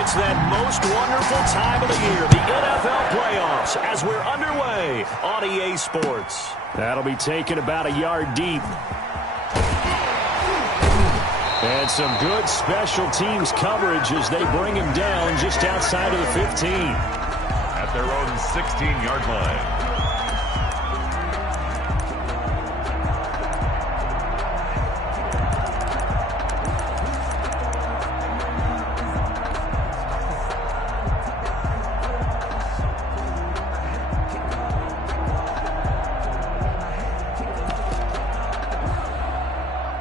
It's that most wonderful time of the year, the NFL playoffs, as we're underway on EA Sports. That'll be taken about a yard deep. And some good special teams coverage as they bring him down just outside of the 15. At their own 16-yard line.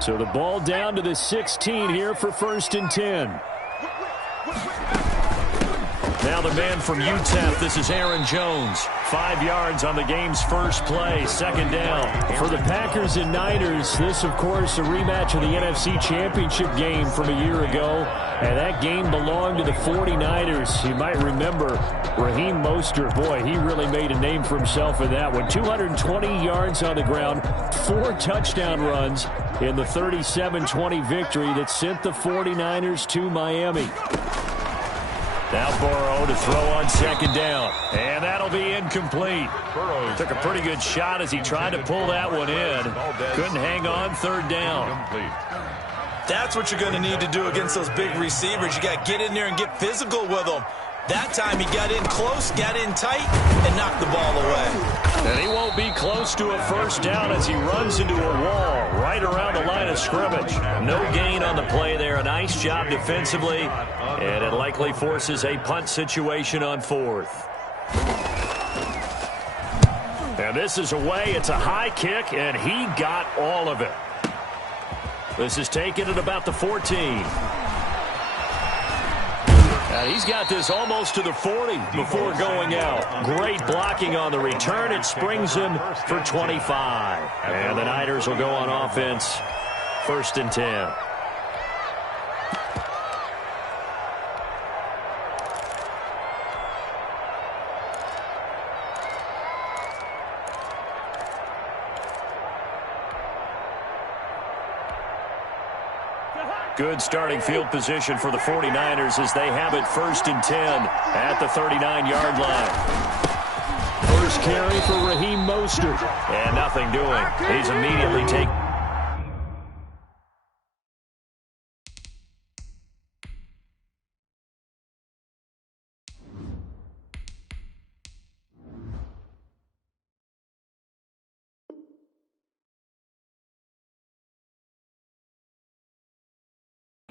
So the ball down to the 16 here for 1st and 10. Now the man from UTEP, this is Aaron Jones. 5 yards on the game's first play, 2nd down. For the Packers and Niners, this, of course, a rematch of the NFC Championship game from a year ago. And that game belonged to the 49ers. You might remember Raheem Mostert. Boy, he really made a name for himself in that one. 220 yards on the ground, 4 touchdown runs in the 37-20 victory that sent the 49ers to Miami. Now Burrow to throw on 2nd down. And that'll be incomplete. Burrow took a pretty good shot as he tried to pull that one in. Couldn't hang on, 3rd down. That's what you're going to need to do against those big receivers. You got to get in there and get physical with them. That time he got in close, got in tight, and knocked the ball away. And he won't be close to a 1st down as he runs into a wall right around the line of scrimmage. No gain on the play there. A nice job defensively, and it likely forces a punt situation on 4th. And this is away. It's a high kick, and he got all of it. This is taken at about the 14. And he's got this almost to the 40 before going out. Great blocking on the return. It springs him for 25. And the Niners will go on offense. 1st and 10. Good starting field position for the 49ers as they have it 1st and 10 at the 39-yard line. First carry for Raheem Mostert. And nothing doing. He's immediately taken.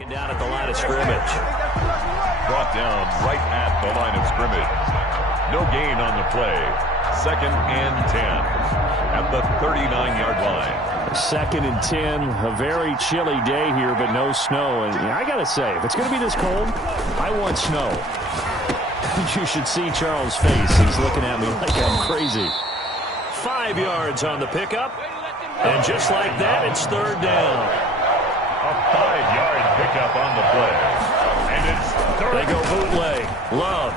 Down at the line of scrimmage. Brought down right at the line of scrimmage. No gain on the play. 2nd and 10 at the 39-yard line. 2nd and 10. A very chilly day here, but no snow. And I got to say, if it's going to be this cold, I want snow. You should see Charles' face. He's looking at me like I'm crazy. 5 yards on the pickup. And just like that, it's 3rd down. A 5-yard pickup on the play. And it's 3rd. They go bootleg. Love.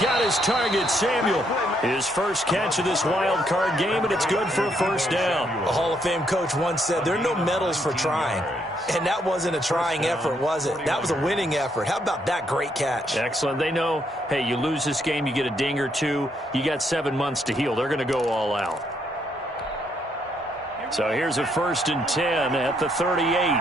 Got his target, Samuel. His first catch of this wild card game, and it's good for a 1st down. A Hall of Fame coach once said, there are no medals for trying. And that wasn't a trying effort, was it? That was a winning effort. How about that great catch? Excellent. They know, hey, you lose this game, you get a ding or two. You got 7 months to heal. They're going to go all out. So here's a 1st and 10 at the 38.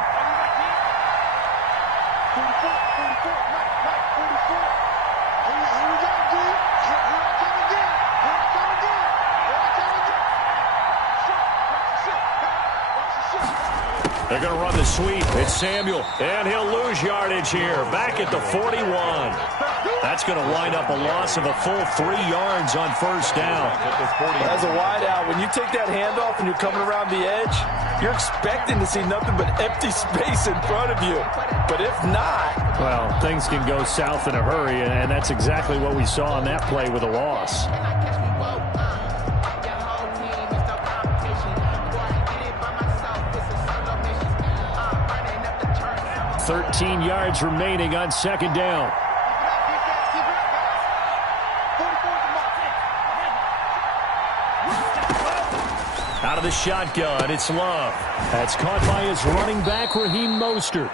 They're going to run the sweep. It's Samuel, and he'll lose yardage here. Back at the 41. That's going to wind up a loss of a full 3 yards on 1st down. As a wideout, when you take that handoff and you're coming around the edge, you're expecting to see nothing but empty space in front of you. But if not... Well, things can go south in a hurry, and that's exactly what we saw on that play with a loss. 13 yards remaining on 2nd down. Out of the shotgun, it's Love. That's caught by his running back, Raheem Mostert.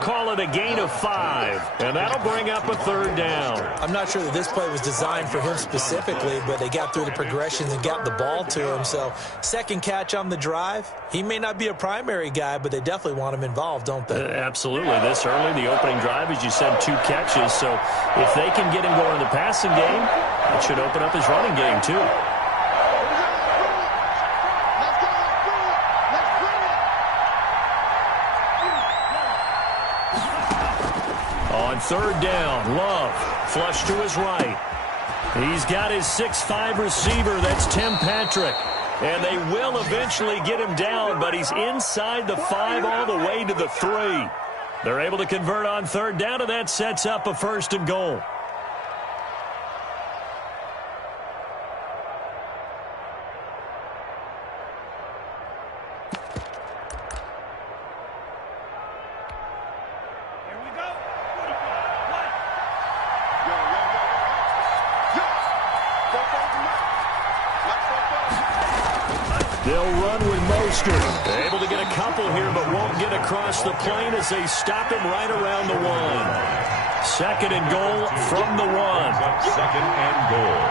Call it a gain of 5, and that'll bring up a 3rd down. I'm not sure that this play was designed for him specifically, but they got through the progressions and got the ball to him. So, second catch on the drive. He may not be a primary guy, but they definitely want him involved, don't they? Absolutely. This early, the opening drive, as you said, 2 catches. So, if they can get him going in the passing game, it should open up his running game, too. On 3rd down, Love, flush to his right. He's got his 6'5" receiver, that's Tim Patrick. And they will eventually get him down, but he's inside the 5 all the way to the 3. They're able to convert on 3rd down, and that sets up a 1st and goal. They'll run with Mostert. Able to get a couple here, but won't get across the plane as they stop him right around the 1. 2nd and goal from the 1. 2nd and goal.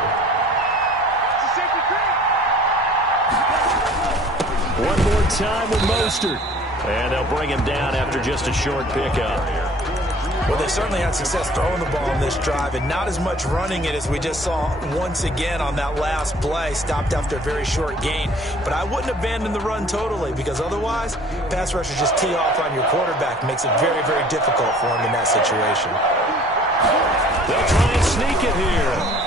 One more time with Mostert. And they'll bring him down after just a short pickup. Well, they certainly had success throwing the ball on this drive and not as much running it as we just saw once again on that last play. Stopped after a very short gain. But I wouldn't abandon the run totally, because otherwise, pass rushers just tee off on your quarterback. Makes it very, very difficult for him in that situation. They'll try and sneak it here.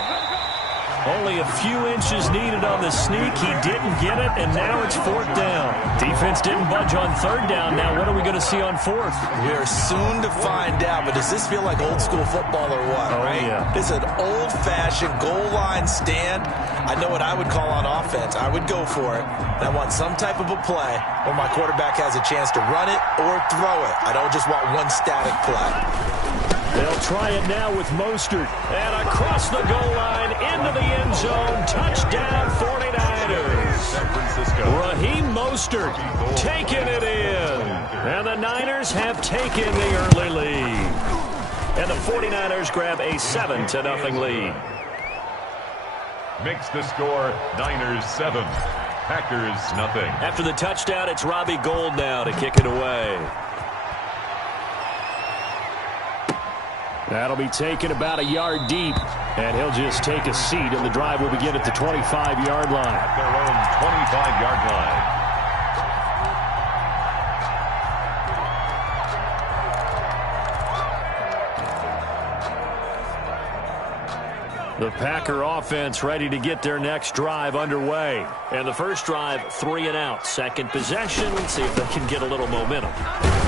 Only a few inches needed on the sneak. He didn't get it, and now it's 4th down. Defense didn't budge on 3rd down. Now what are we going to see on 4th? We are soon to find out, but does this feel like old school football or what, right? Yeah. This is an old-fashioned goal line stand. I know what I would call on offense. I would go for it. And I want some type of a play where my quarterback has a chance to run it or throw it. I don't just want one static play. They'll try it now with Mostert. And across the goal line, into the end zone. Touchdown, 49ers. San Francisco. Raheem Mostert taking it in. And the Niners have taken the early lead. And the 49ers grab a 7-0 lead. Makes the score Niners 7, Packers nothing. After the touchdown, it's Robbie Gould now to kick it away. That'll be taken about a yard deep, and he'll just take a seat, and the drive will begin at the 25-yard line. At their own 25-yard line. The Packer offense ready to get their next drive underway. And the first drive, 3 and out. Second possession, let's see if they can get a little momentum.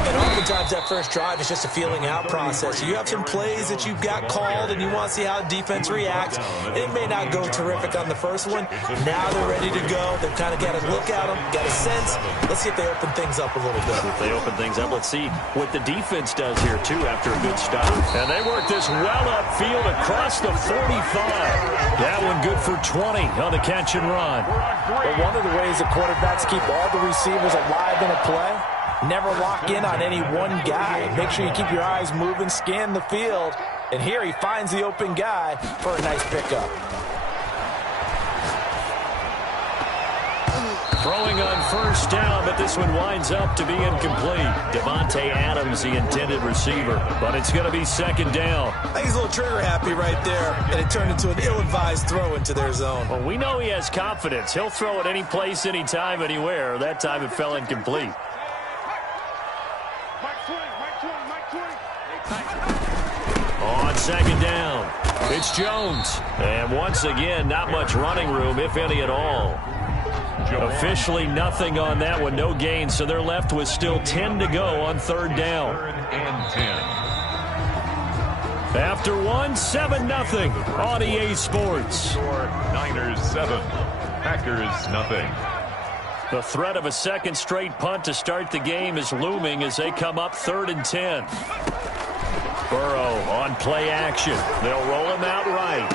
And oftentimes that first drive is just a feeling out process. You have some plays that you've got called and you want to see how defense reacts. It may not go terrific on the first one. Now they're ready to go. They've kind of got a look at them, got a sense. Let's see if they open things up a little bit. If they open things up, let's see what the defense does here, too, after a good start. And they work this well upfield across the 45. That one good for 20 on the catch and run. But one of the ways the quarterbacks keep all the receivers alive in a play, never lock in on any one guy. Make sure you keep your eyes moving, scan the field. And here he finds the open guy for a nice pickup. Throwing on first down, but this one winds up to be incomplete. Devontae Adams, the intended receiver, but it's going to be second down. I think he's a little trigger happy right there, and it turned into an ill-advised throw into their zone. Well, we know he has confidence. He'll throw it any place, anytime, anywhere. That time it fell incomplete. On second down, it's Jones. And once again, not much running room, if any at all. Officially nothing on that one, no gain, so they're left with still 10 to go on third down. 3rd and 10. After one, 7-0 on EA Sports. Score Niners 7, Packers nothing. The threat of a second straight punt to start the game is looming as they come up 3rd and 10. Burrow on play action. They'll roll him out right.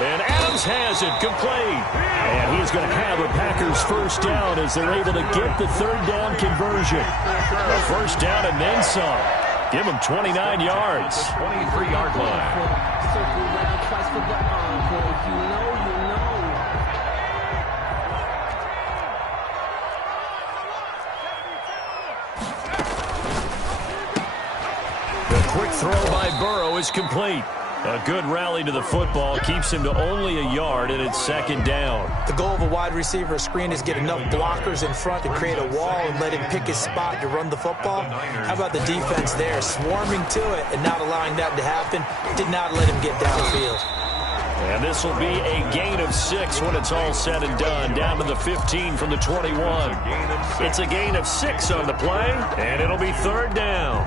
And Adams has it, complete. And he's going to have a Packers first down as they're able to get the third down conversion. A first down and then some. Give him 29 yards. 23-yard line. Circle around twice for the encore. If you know, you know. The quick throw by Burrow is complete. A good rally to the football keeps him to only a yard, and it's second down. The goal of a wide receiver screen is get enough blockers in front to create a wall and let him pick his spot to run the football. How about the defense there, swarming to it and not allowing that to happen? Did not let him get downfield. And this will be a gain of 6 when it's all said and done. Down to the 15 from the 21. It's a gain of 6 on the play, and it'll be third down.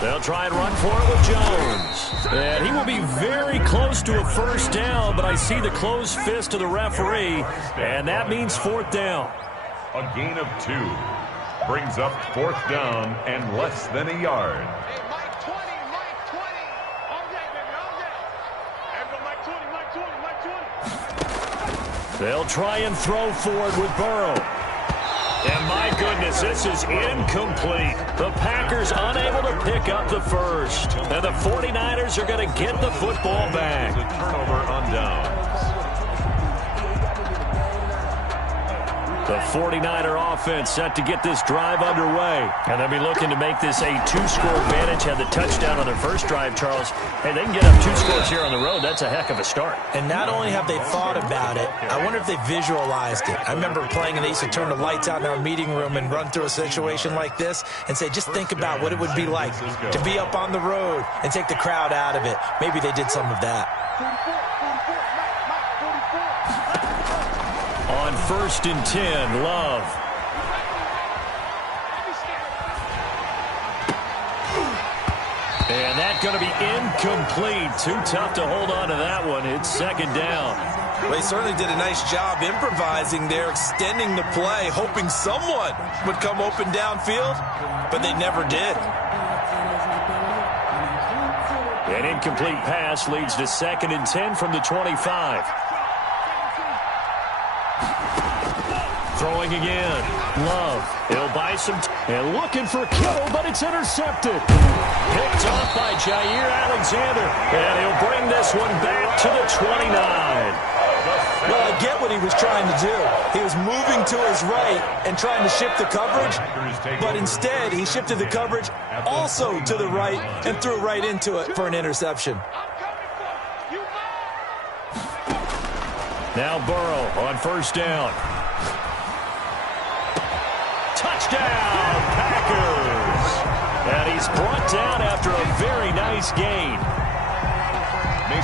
They'll try and run for it with Jones. And he will be very close to a first down, but I see the closed fist of the referee, and that means fourth down. A gain of 2. Brings up fourth down and less than a yard. Hey, Mike 20, Mike 20. All day, baby, all day. Everybody, Mike 20, Mike 20, Mike 20. They'll try and throw forward with Burrow. And my goodness, this is incomplete. The Packers unable to pick up the first. And the 49ers are going to get the football back. A turnover on downs. The 49er offense set to get this drive underway. And they'll be looking to make this a 2-score advantage. Had the touchdown on their first drive, Charles. Hey, they can get up 2 scores here on the road. That's a heck of a start. And not only have they thought about it, I wonder if they visualized it. I remember playing and they used to turn the lights out in our meeting room and run through a situation like this and say, just think about what it would be like to be up on the road and take the crowd out of it. Maybe they did some of that. On 1st and 10, Love. And that's going to be incomplete. Too tough to hold on to that one. It's second down. Well, they certainly did a nice job improvising there, extending the play, hoping someone would come open downfield, but they never did. An incomplete pass leads to 2nd and 10 from the 25. Throwing again. Love. He'll buy some and looking for Kittle, but it's intercepted. Picked off by Jair Alexander. And he'll bring this one back to the 29. Well, I get what he was trying to do. He was moving to his right and trying to shift the coverage, but instead he shifted the coverage also to the right and threw right into it for an interception. Now Burrow on 1st down. Touchdown, Packers! And he's brought down after a very nice gain.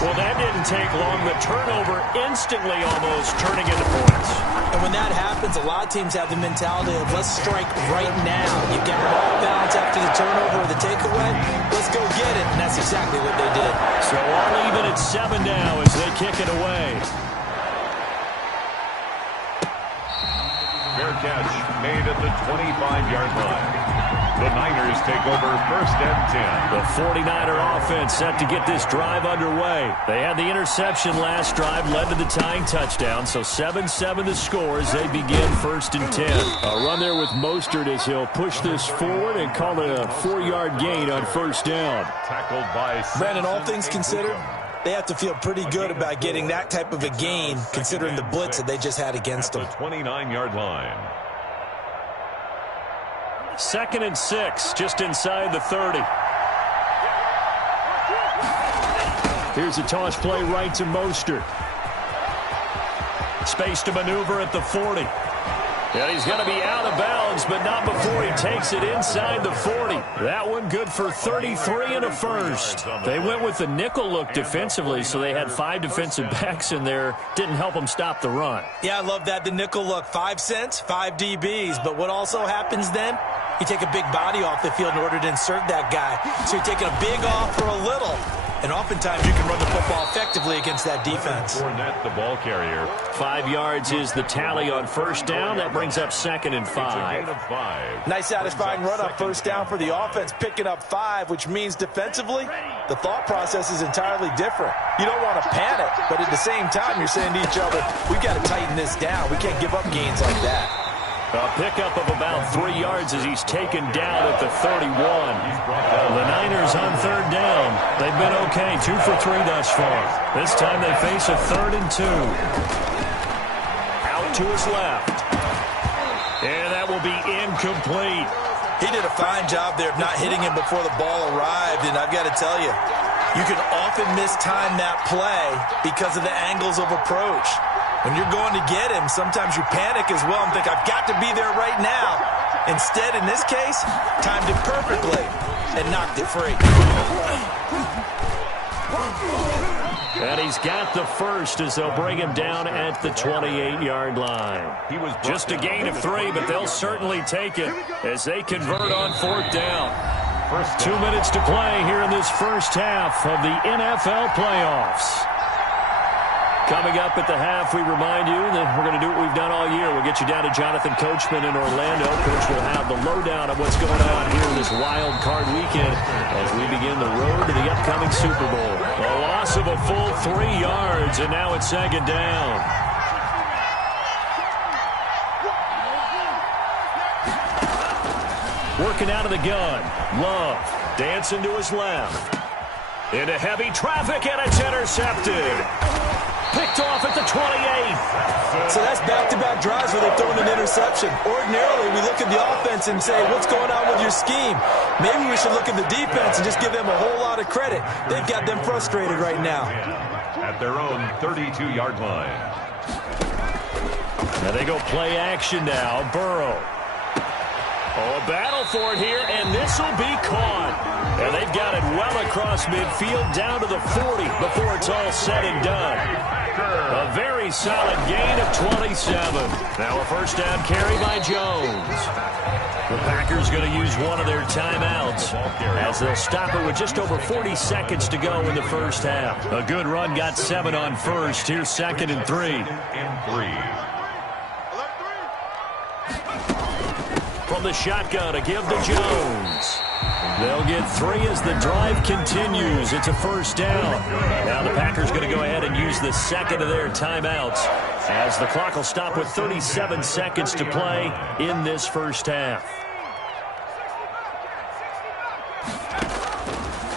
Well, that didn't take long. The turnover instantly almost turning into points. And when that happens, a lot of teams have the mentality of let's strike right now. You get them off balance after the turnover or the takeaway. Let's go get it. And that's exactly what they did. So all even at 7 now as they kick it away. Fair catch made at the 25-yard line. The Niners take over 1st and 10. The 49er offense set to get this drive underway. They had the interception last drive, led to the tying touchdown, so 7-7 the score as they begin 1st and 10. A run there with Mostert as he'll push this forward and call it a 4-yard gain on 1st down. Tackled by Brandon, all things considered, they have to feel pretty good about getting that type of a gain considering the blitz that they just had against them. the 29-yard line. 2nd and 6, just inside the 30. Here's a toss play right to Mostert. Space to maneuver at the 40. And he's going to be out of bounds, but not before he takes it inside the 40. That one good for 33 and a first. They went with the nickel look defensively, so they had 5 defensive backs in there. Didn't help them stop the run. Yeah, I love that. The nickel look, 5 cents, 5 DBs. But what also happens then? You take a big body off the field in order to insert that guy. So you're taking a big off for a little. And oftentimes you can run the football effectively against that defense. Fournette, the ball carrier. 5 yards is the tally on first down. That brings up 2nd and 5. Gain of 5. Nice satisfying run on first down for the offense, picking up 5, which means defensively, the thought process is entirely different. You don't want to panic, but at the same time, you're saying to each other, we've got to tighten this down. We can't give up gains like that. A pickup of about 3 yards as he's taken down at the 31. The Niners on third down. They've been okay, 2 for 3 thus far. This time they face a 3rd and 2. Out to his left. And that will be incomplete. He did a fine job there of not hitting him before the ball arrived, and I've got to tell you, you can often mistime that play because of the angles of approach. When you're going to get him, sometimes you panic as well and think, I've got to be there right now. Instead, in this case, timed it perfectly and knocked it free. And he's got the first as they'll bring him down at the 28-yard line. He was Just a gain of 3, but they'll certainly take it as they convert on 4th down. 2 minutes to play here in this first half of the NFL playoffs. Coming up at the half, we remind you that we're going to do what we've done all year. We'll get you down to Jonathan Coachman in Orlando. Coach will have the lowdown of what's going on here in this wild card weekend as we begin the road to the upcoming Super Bowl. A loss of a full 3 yards, and now it's 2nd down. Working out of the gun. Love dancing to his left. Into heavy traffic, and it's intercepted. Picked off at the 28. So that's back-to-back drives where they've thrown an interception. Ordinarily, we look at the offense and say, what's going on with your scheme? Maybe we should look at the defense and just give them a whole lot of credit. They've got them frustrated right now. at their own 32-yard line. Now they go play action now. Burrow. Oh, a battle for it here, and this will be caught. And they've got it well across midfield down to the 40 before it's all said and done. A very solid gain of 27. Now a first down carry by Jones. The Packers going to use one of their timeouts as they'll stop it with just over 40 seconds to go in the first half. A good run, got 7 on first. Here's 2nd and 3. From the shotgun to give to Jones. They'll get 3 as the drive continues. It's a first down. Now the Packers going to go ahead and use the second of their timeouts as the clock will stop with 37 seconds to play in this first half.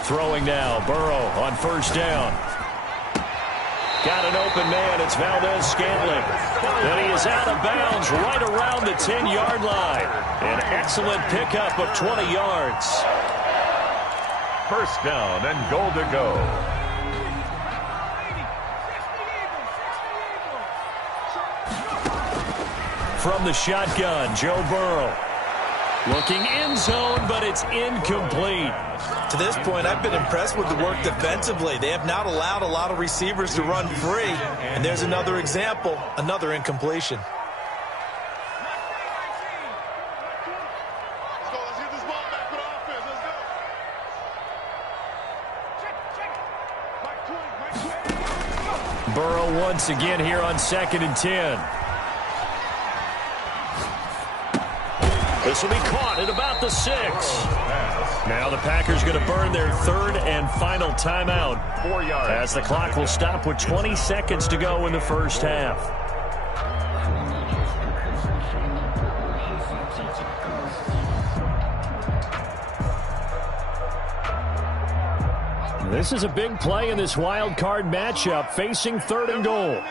Throwing now, Burrow on first down. Got an open man, it's Valdez-Scantling. And he is out of bounds right around the 10-yard line. An excellent pickup of 20 yards. First down and goal to go. From the shotgun, Joe Burrow. Looking end zone, but it's incomplete. To this point, I've been impressed with the work defensively. They have not allowed a lot of receivers to run free. And there's another example, another incompletion. Let's get this ball back for the offense. Let's go. Burrow once again here on 2nd and 10. This will be caught at about the 6. Now the Packers going to burn their 3rd and final timeout 4 yards. as the clock will stop with 20 seconds to go in the first half. This is a big play in this wild card matchup, facing 3rd and goal.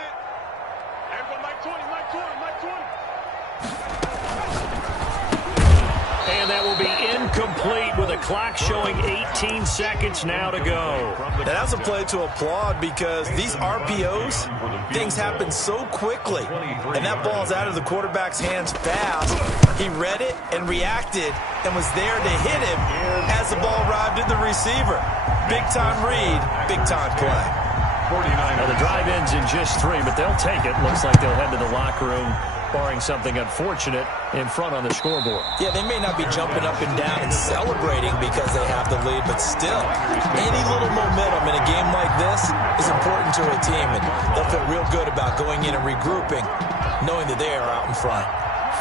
And that will be incomplete with a clock showing 18 seconds now to go. That was a play to applaud because these RPOs, things happen so quickly. And that ball's out of the quarterback's hands fast. He read it and reacted and was there to hit him as the ball arrived at the receiver. Big-time read, big-time play. 49. Now the drive ends in just 3, but they'll take it. Looks like they'll head to the locker room barring something unfortunate in front on the scoreboard. Yeah, they may not be jumping up and down and celebrating because they have the lead, but still, any little momentum in a game like this is important to a team, and they'll feel real good about going in and regrouping, knowing that they are out in front.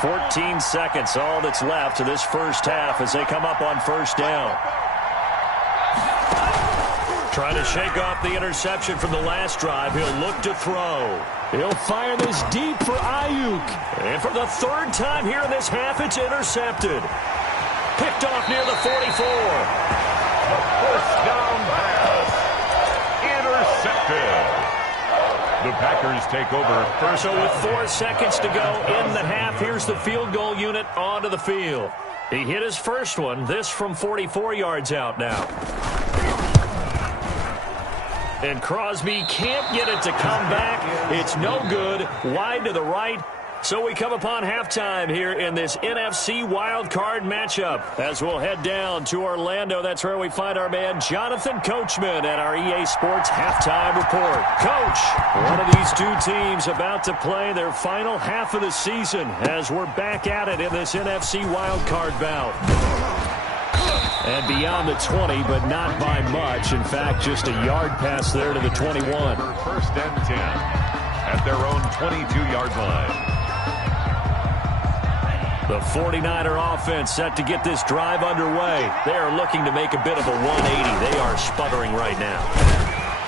14 seconds, all that's left to this first half as they come up on first down. Trying to shake off the interception from the last drive. He'll look to throw. He'll fire this deep for Ayuk. And for the third time here in this half, it's intercepted. Picked off near the 44. The first down pass. Intercepted. The Packers take over first. So with 4 seconds to go in the half, here's the field goal unit onto the field. He hit his first one, this from 44 yards out now. And Crosby can't get it to come back. It's no good. Wide to the right. So we come upon halftime here in this NFC wildcard matchup. As we'll head down to Orlando, that's where we find our man Jonathan Coachman at our EA Sports Halftime Report. Coach, one of these two teams about to play their final half of the season as we're back at it in this NFC wildcard bout. And beyond the 20, but not by much. In fact, just a yard pass there to the 21. First and 10 at their own 22-yard line. The 49er offense set to get this drive underway. They are looking to make a bit of a 180. They are sputtering right now.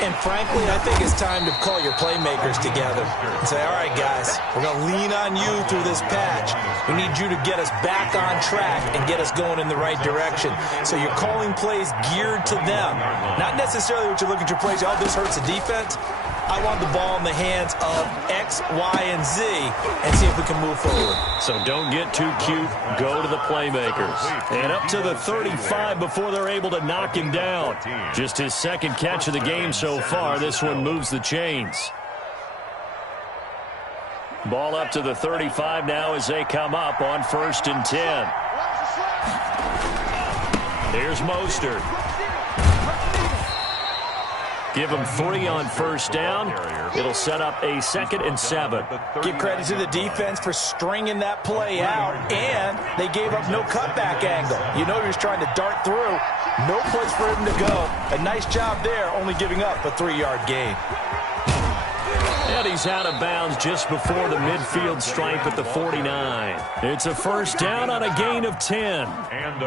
And frankly, I think it's time to call your playmakers together and say, all right, guys, we're going to lean on you through this patch. We need you to get us back on track and get us going in the right direction. So you're calling plays geared to them. Not necessarily what you're looking to plays, oh, this hurts the defense. I want the ball in the hands of X, Y, and Z and see if we can move forward. So don't get too cute. Go to the playmakers. And up to the 35 before they're able to knock him down. Just his second catch of the game so far. This one moves the chains. Ball up to the 35 now as they come up on first and 10. Here's Mostert. Give him 3 on first down. It'll set up a 2nd and 7. Give credit to the defense for stringing that play out, and they gave up no cutback angle. You know he was trying to dart through. No place for him to go. A nice job there, only giving up a 3-yard gain. And he's out of bounds just before the midfield stripe at the 49. It's a first down on a gain of 10.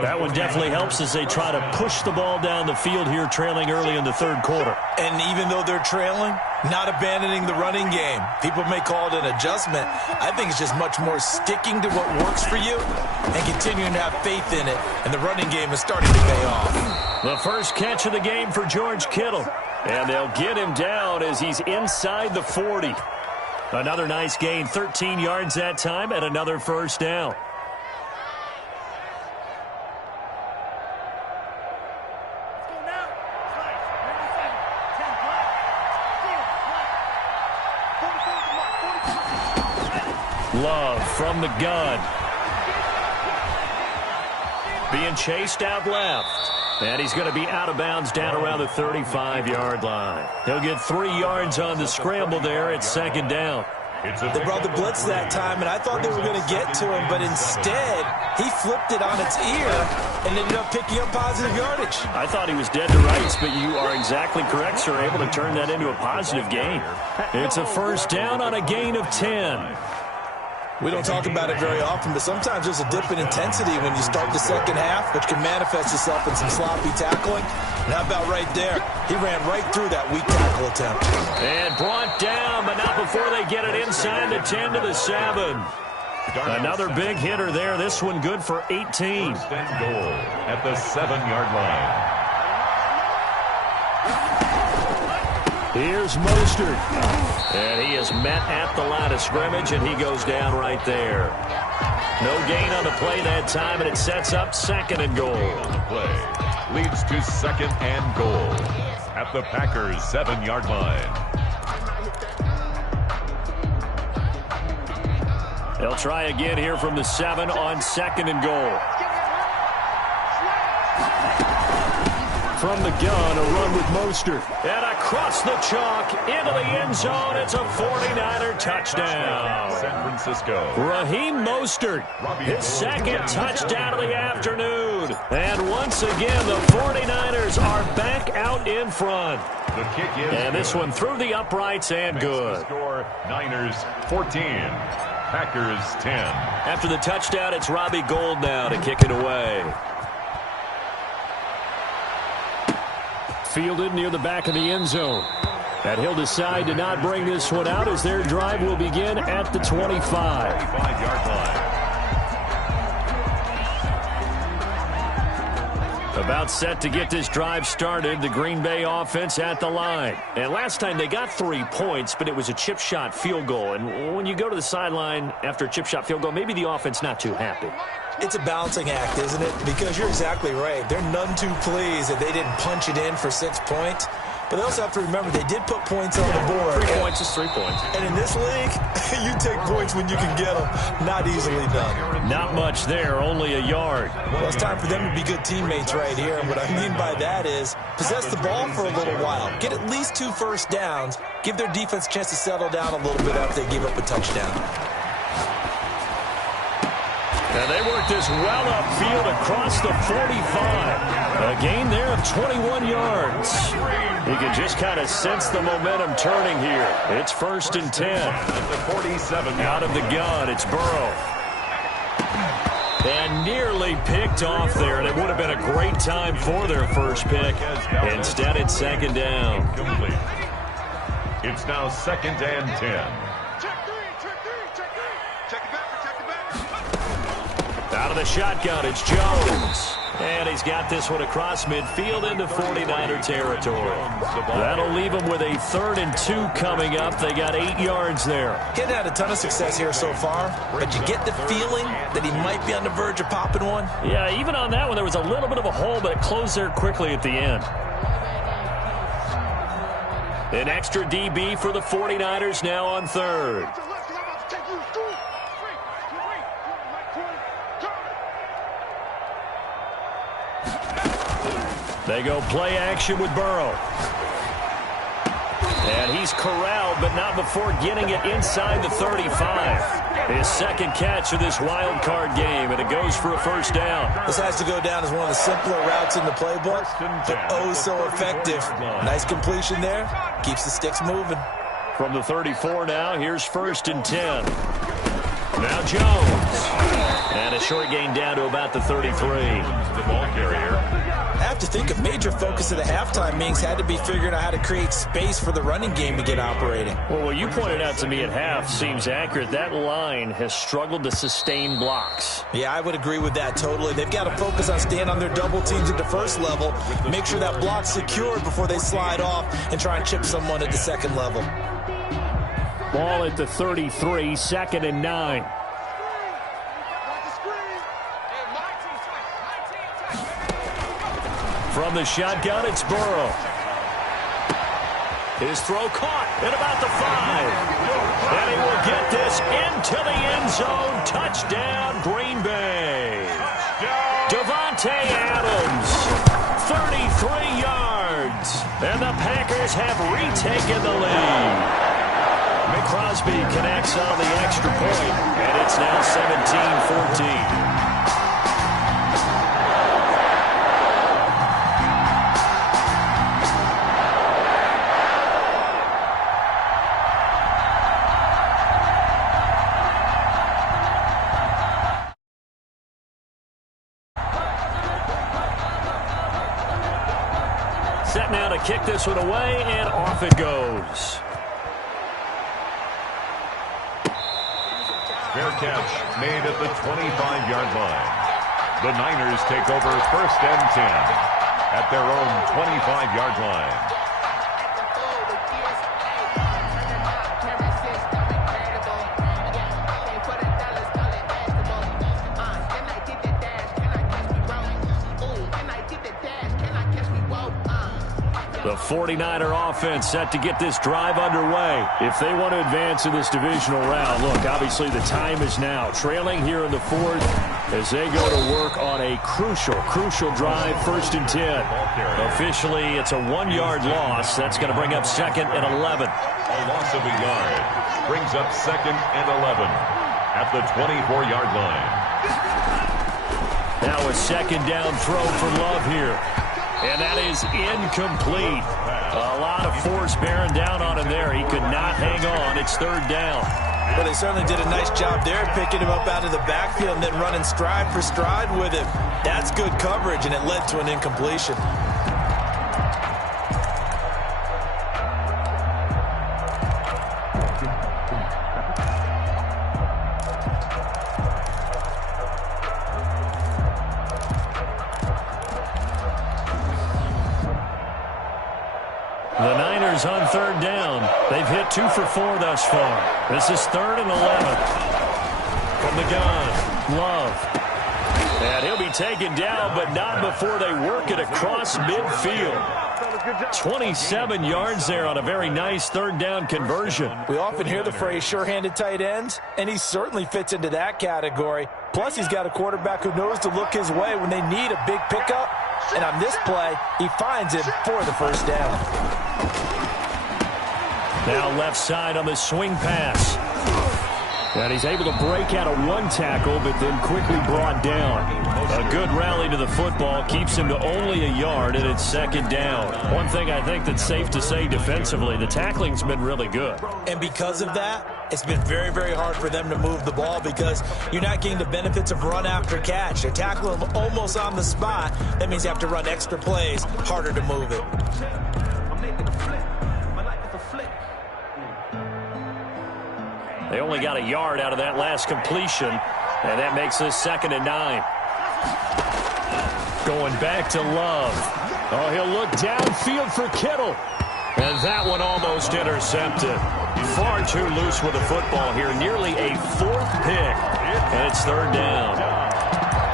That one definitely helps as they try to push the ball down the field here, trailing early in the third quarter. And even though they're trailing, not abandoning the running game. People may call it an adjustment. I think it's just much more sticking to what works for you and continuing to have faith in it. And the running game is starting to pay off. The first catch of the game for George Kittle. And they'll get him down as he's inside the 40. Another nice gain, 13 yards that time, and another first down. Love from the gun. Being chased out left. And he's going to be out of bounds down around the 35-yard line. He'll get 3 yards on the scramble there at second down. They brought the blitz that time, and I thought they were going to get to him, but instead, he flipped it on its ear and ended up picking up positive yardage. I thought he was dead to rights, but you are exactly correct, sir, able to turn that into a positive gain. It's a first down on a gain of 10. We don't talk about it very often, but sometimes there's a dip in intensity when you start the second half, which can manifest itself in some sloppy tackling. And how about right there? He ran right through that weak tackle attempt. And brought down, but not before they get it inside the 10 to the 7. Another big hitter there. This one good for 18. First and goal at the 7-yard line. Here's Mostert. And he is met at the line of scrimmage, and he goes down right there. No gain on the play that time, and it sets up 2nd and goal. The play leads to 2nd and goal at the Packers' 7-yard line. They'll try again here from the 7 on 2nd and goal. from the gun, a run with Mostert. And across the chalk, into the end zone, it's a 49er touchdown. San Francisco. Raheem Mostert, his second touchdown of the afternoon. And once again, the 49ers are back out in front. The kick is And this good. one through the uprights and Makes the good. score Niners 14, Packers 10. After the touchdown, it's Robbie Gould now to kick it away. Fielded near the back of the end zone. And he'll decide to not bring this one out as their drive will begin at the 25. 25-yard line. About set to get this drive started, the Green Bay offense at the line. And last time they got 3 points, but it was a chip shot field goal. And when you go to the sideline after a chip shot field goal, maybe the offense not too happy. It's a balancing act, isn't it? Because you're exactly right. They're none too pleased that they didn't punch it in for 6 points. But they also have to remember they did put points on the board. 3 points is 3 points. And in this league, you take points when you can get them. Not easily done. Not much there, only a yard. Well, it's time for them to be good teammates right here. And what I mean by that is possess the ball for a little while. Get at least 2 first downs. Give their defense a chance to settle down a little bit after they give up a touchdown. And they work this well upfield across the 45. A gain there of 21 yards. You can just kind of sense the momentum turning here. It's 1st and 10. At the 47. Out of the gun, it's Burrow. And nearly picked off there, and it would have been a great time for their first pick. Instead, it's 2nd down. Complete. It's now 2nd and 10. Check three, check three, check three. Check it back, check it back. Out of the shotgun, it's Jones. And he's got this one across midfield into 49er territory. That'll leave him with a 3rd and 2 coming up. They got 8 yards there. He's had a ton of success here so far, but you get the feeling that he might be on the verge of popping one. Yeah, even on that one, there was a little bit of a hole, but it closed there quickly at the end. An extra DB for the 49ers now on 3rd. They go play action with Burrow. And he's corralled, but not before getting it inside the 35. His 2nd catch of this wild card game, and it goes for a 1st down. This has to go down as one of the simpler routes in the playbook, but oh so effective. Nice completion there. Keeps the sticks moving. From the 34 now, here's 1st and 10. Now Jones. And a short gain down to about the 33. The ball carrier. I have to think a major focus of the halftime meetings had to be figuring out how to create space for the running game to get operating. Well, what you pointed out to me at half seems accurate. That line has struggled to sustain blocks. Yeah, I would agree with that totally. They've got to focus on staying on their double teams at the first level, make sure that block's secured before they slide off and try and chip someone at the 2nd level. Ball at the 33, 2nd and 9. From the shotgun, it's Burrow. His throw caught at about the 5. And he will get this into the end zone. Touchdown, Green Bay. Devontae Adams, 33 yards. And the Packers have retaken the lead. Crosby connects on the extra point, and it's now 17-14. Set now to kick this one away, and off it goes. Fair catch made at the 25-yard line. The Niners take over 1st and 10 at their own 25-yard line. The 49er offense set to get this drive underway. If they want to advance in this divisional round, look, obviously the time is now. Trailing here in the 4th, as they go to work on a crucial drive, 1st and 10. Officially, it's a 1-yard loss. That's going to bring up 2nd and 11. A loss of a yard brings up 2nd and 11 at the 24-yard line. Now a 2nd down throw for Love here. And that is incomplete. A lot of force bearing down on him there. He could not hang on. It's 3rd down. Well, they certainly did a nice job there, picking him up out of the backfield and then running stride for stride with him. That's good coverage, and it led to an incompletion. The Niners on 3rd down. They've hit 2 for 4 thus far. This is 3rd and 11. From the gun, Love. And he'll be taken down, but not before they work it across midfield. 27 yards there on a very nice 3rd down conversion. We often hear the phrase sure-handed tight ends, and he certainly fits into that category. Plus, he's got a quarterback who knows to look his way when they need a big pickup. And on this play, he finds him for the 1st down. Now left side on the swing pass. And he's able to break out of 1 tackle, but then quickly brought down. A good rally to the football keeps him to only a yard, and it's 2nd down. One thing I think that's safe to say defensively, the tackling's been really good. And because of that, it's been very, very hard for them to move the ball because you're not getting the benefits of run after catch. They're tackling him almost on the spot. That means you have to run extra plays, harder to move it. They only got a yard out of that last completion, and that makes this 2nd and 9. Going back to Love. Oh, he'll look downfield for Kittle. And that one almost intercepted. Far too loose with the football here. Nearly a 4th pick. And it's 3rd down.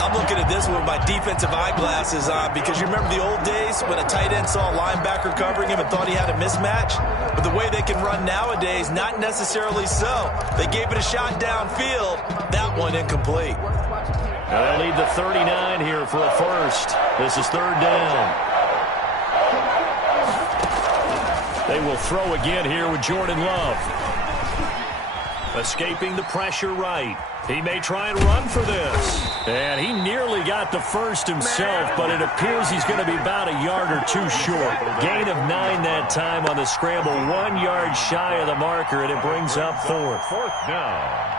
I'm looking at this with my defensive eyeglasses on because you remember the old days when a tight end saw a linebacker covering him and thought he had a mismatch? But the way they can run nowadays, not necessarily so. They gave it a shot downfield. That one incomplete. Now they'll need the 39 here for a 1st. This is 3rd down. They will throw again here with Jordan Love. Escaping the pressure right. He may try and run for this. And he nearly got the 1st himself, but it appears he's going to be about a yard or 2 short. Gain of 9 that time on the scramble. 1 yard shy of the marker, and it brings up 4th. 4th down.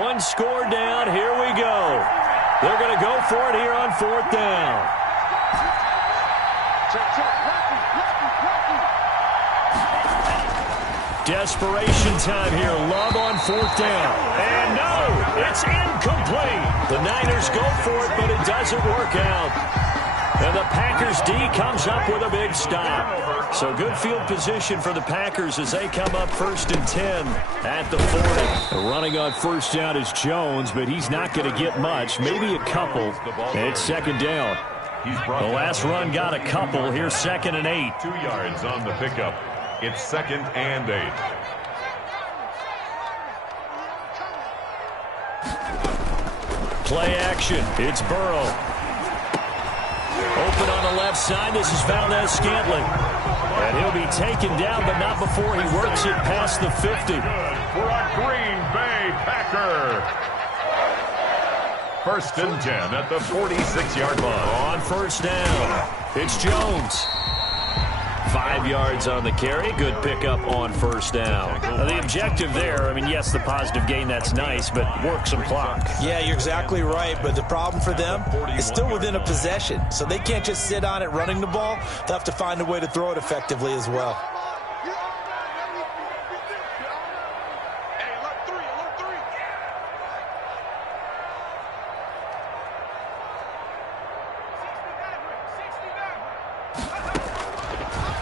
1 score down. Here we go. They're going to go for it here on 4th down. Desperation time here. Love on 4th down. And no, it's incomplete. The Niners go for it, but it doesn't work out. And the Packers D comes up with a big stop. So good field position for the Packers as they come up 1st and 10 at the 40. Running on 1st down is Jones, but he's not going to get much, maybe a couple. And it's 2nd down. The last run got a couple. Here's 2nd and 8. 2 yards on the pickup. It's 2nd and 8. Play action. It's Burrow. Open on the left side. This is Valdez-Scantling. And he'll be taken down, but not before he works it past the 50. For a Green Bay Packer. 1st and 10 at the 46-yard line. On 1st down, it's Jones. 5 yards on the carry. Good pickup on 1st down. Now, the objective there, I mean, yes, the positive gain, that's nice, but work some clock. Yeah, you're exactly right, but the problem for them is still within a possession, so they can't just sit on it running the ball. They'll have to find a way to throw it effectively as well.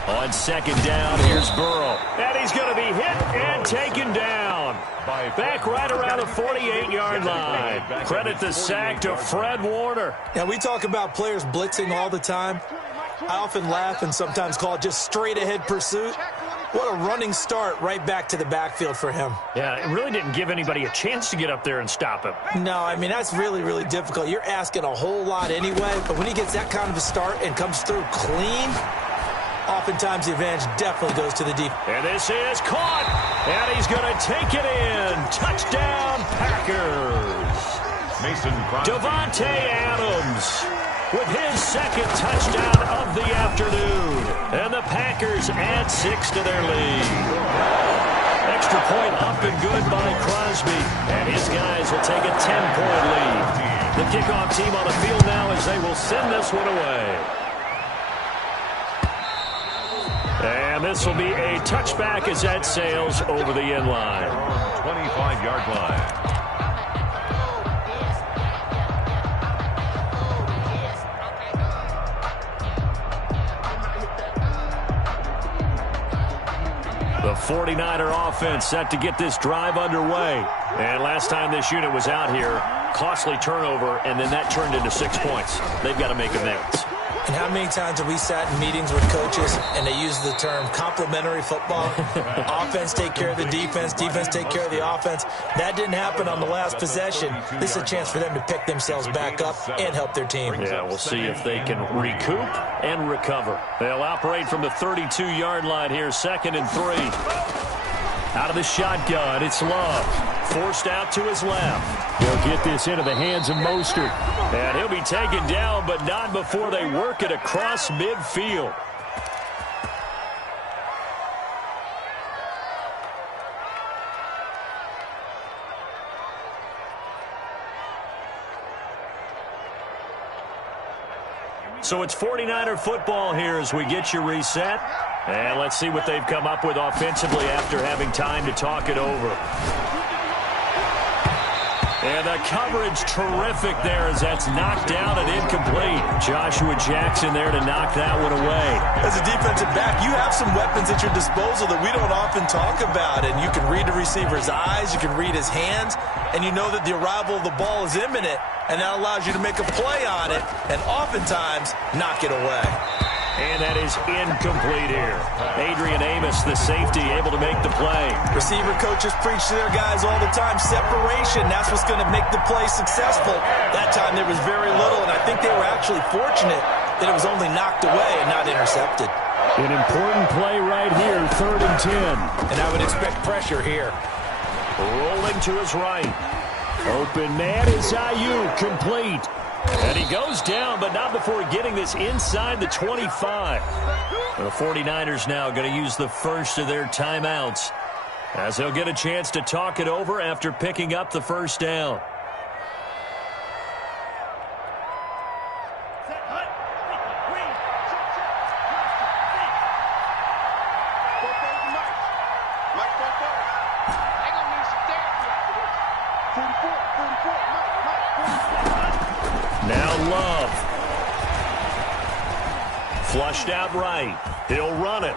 On 2nd down, here's Burrow. And he's going to be hit and taken down. Back right around the 48-yard line. Credit the sack to Fred Warner. Now, we talk about players blitzing all the time. I often laugh and sometimes call it just straight-ahead pursuit. What a running start right back to the backfield for him. Yeah, it really didn't give anybody a chance to get up there and stop him. No, I mean, that's really, really difficult. You're asking a whole lot anyway, but when he gets that kind of a start and comes through clean, oftentimes the advantage definitely goes to the deep. And this is caught, and he's going to take it in. Touchdown, Packers. Mason Crosby. Davante Adams with his second touchdown of the afternoon. And the Packers add 6 to their lead. Extra point up and good by Crosby. And his guys will take a 10-point lead. The kickoff team on the field now as they will send this one away. And this will be a touchback as that sails over the end line. 25-yard line. The 49er offense set to get this drive underway. And last time this unit was out here, costly turnover, and then that turned into 6 points. They've got to make amends. And how many times have we sat in meetings with coaches and they use the term complementary football? Offense take care of the defense, defense take care of the offense. That didn't happen on the last possession. This is a chance for them to pick themselves back up and help their team. Yeah, we'll see if they can recoup and recover. They'll operate from the 32-yard line here, 2nd and 3. Out of the shotgun, it's Love. Forced out to his left. He'll get this into the hands of Mostert. And he'll be taken down, but not before they work it across midfield. So it's 49er football here as we get you reset. And let's see what they've come up with offensively after having time to talk it over. And the coverage terrific there as that's knocked down and incomplete. Joshua Jackson there to knock that one away. As a defensive back, you have some weapons at your disposal that we don't often talk about. And you can read the receiver's eyes, you can read his hands, and you know that the arrival of the ball is imminent. And that allows you to make a play on it and oftentimes knock it away. And that is incomplete here. Adrian Amos, the safety, able to make the play. Receiver coaches preach to their guys all the time. Separation, that's what's going to make the play successful. That time there was very little, and I think they were actually fortunate that it was only knocked away and not intercepted. An important play right here, 3rd and 10. And I would expect pressure here. Rolling to his right. Open man is Ayuk, complete. And he goes down, but not before getting this inside the 25. The 49ers now going to use the first of their timeouts as they'll get a chance to talk it over after picking up the first down. Now Love. Flushed out right. He'll run it.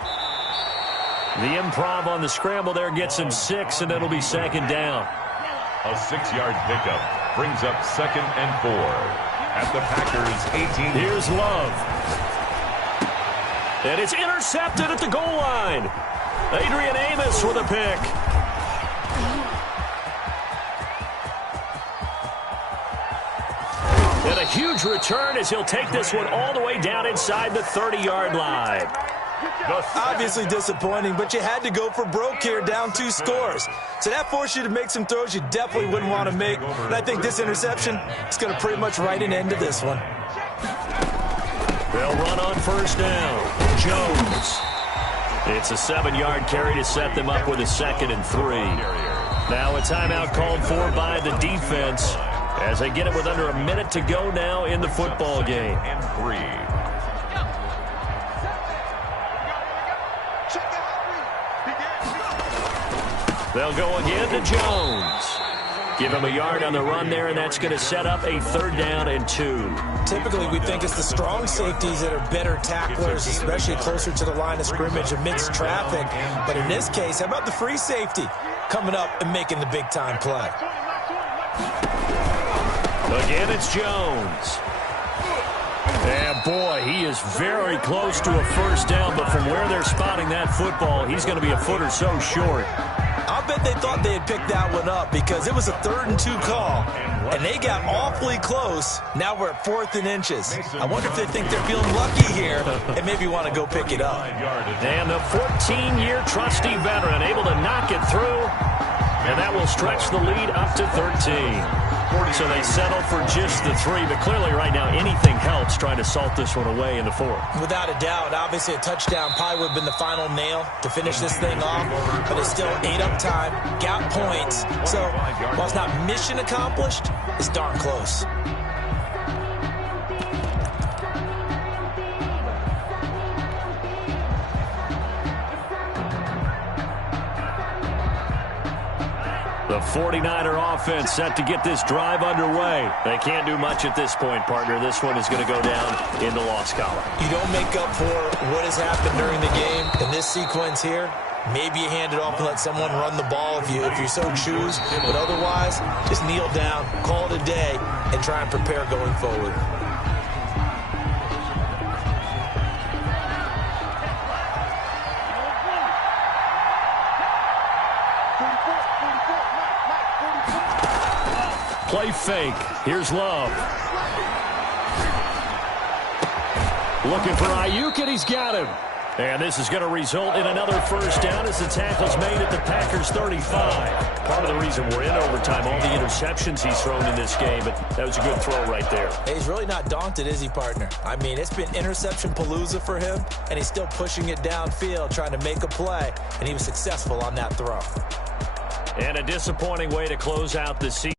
The improv on the scramble there gets him 6, and it'll be 2nd down. A 6-yard pickup brings up 2nd and 4 at the Packers' 18. Here's Love. And it's intercepted at the goal line. Adrian Amos with a pick. And a huge return as he'll take this one all the way down inside the 30-yard line. Obviously disappointing, but you had to go for broke here, down 2 scores. So that forced you to make some throws you definitely wouldn't want to make. And I think this interception is going to pretty much write an end to this one. They'll run on 1st down. Jones. It's a 7-yard carry to set them up with a 2nd and 3. Now a timeout called for by the defense as they get it with under a minute to go now in the football game. And 3. They'll go again to Jones. Give him a yard on the run there, and that's going to set up a 3rd down and 2. Typically, we think it's the strong safeties that are better tacklers, especially closer to the line of scrimmage amidst traffic. But in this case, how about the free safety coming up and making the big-time play? Again, it's Jones. And boy, he is very close to a first down, but from where they're spotting that football, he's going to be a foot or so short. I bet they thought they had picked that one up because it was a 3rd and 2 call, and they got awfully close. Now we're at 4th and inches. I wonder if they think they're feeling lucky here and maybe want to go pick it up. And the 14-year trusty veteran able to knock it through, and that will stretch the lead up to 13. So they settle for just the 3, but clearly right now anything helps trying to salt this one away in the 4th. Without a doubt, obviously a touchdown probably would have been the final nail to finish this thing off, but it's still ate up time, got points. So while it's not mission accomplished, it's darn close. The 49er offense set to get this drive underway. They can't do much at this point, partner. This one is going to go down in the loss column. You don't make up for what has happened during the game in this sequence here. Maybe you hand it off and let someone run the ball if you so choose. But otherwise, just kneel down, call it a day, and try and prepare going forward. Play fake. Here's Love. Looking for Ayuk, and he's got him. And this is going to result in another first down as the tackle's made at the Packers' 35. Part of the reason we're in overtime, all the interceptions he's thrown in this game, but that was a good throw right there. Hey, he's really not daunted, is he, partner? I mean, it's been interception palooza for him, and he's still pushing it downfield, trying to make a play, and he was successful on that throw. And a disappointing way to close out the season.